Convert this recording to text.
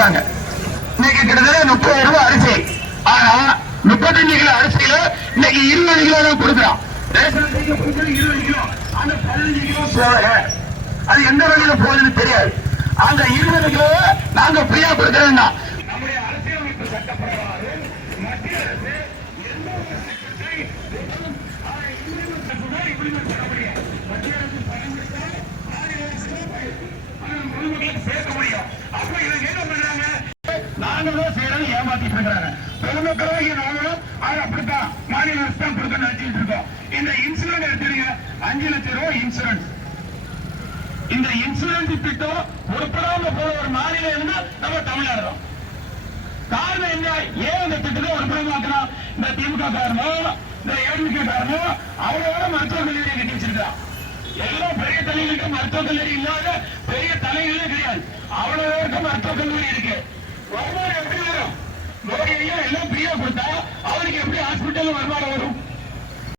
கொடுத்தாங்க. இன்னைக்கு கிட்டத்தட்ட முப்பது ரூபாய் அரிசி. ஆனா முப்பத்தஞ்சு கிலோ அரிசியில இன்னைக்கு இருபது கிலோ தான் கொடுக்குறோம் ரேஷன் இருபது கிலோ அந்த பதினஞ்சு கிலோ அது எந்த வகையில போகுதுன்னு தெரியாது. அந்த இருபது கிலோ நாங்க ஃப்ரீயா கொடுக்கறோம்னா. நம்முடைய அரசியலமைப்பு சட்டப்பிரகாரம் மத்திய அரசு மத்திய அரசு பயன்படுத்த பொதுமக்களுக்கு சேர்க்க முடியும். அப்ப நாங்களும் செய்யறோம் ஏமாத்திட்டு இருக்கிறாங்க பொதுமக்களாகிய நாங்களும் அது அப்படித்தான் மாநில அரசு தான் கொடுக்க நினைச்சிட்டு இருக்கோம். இந்த இன்சூரன்ஸ் எடுத்துருங்க அஞ்சு லட்சம் ரூபாய் இன்சூரன்ஸ் இந்த இன்சூரன்ஸ் திட்டம் உருப்படாம போற ஒரு மாநிலம் இருந்து நம்ம தமிழ்நாடு தான். காரணம் என்ன? ஏன் இந்த திட்டத்தை உருப்படமாக்கணும் இந்த திமுக காரணம் இந்த ஏடிகே காரணம் அவங்களோட மருத்துவ கல்லூரியை கட்டி வச்சிருக்கான் எல்லா பெரிய தலைகளுக்கு மருத்துவ கல்லூரி இல்லாத பெரிய தலைகளே கிடையாது. அவ்வளவு பேருக்கு மருத்துவ கல்லூரி இருக்கு. ஒவ்வொரு வருமானம் வரும்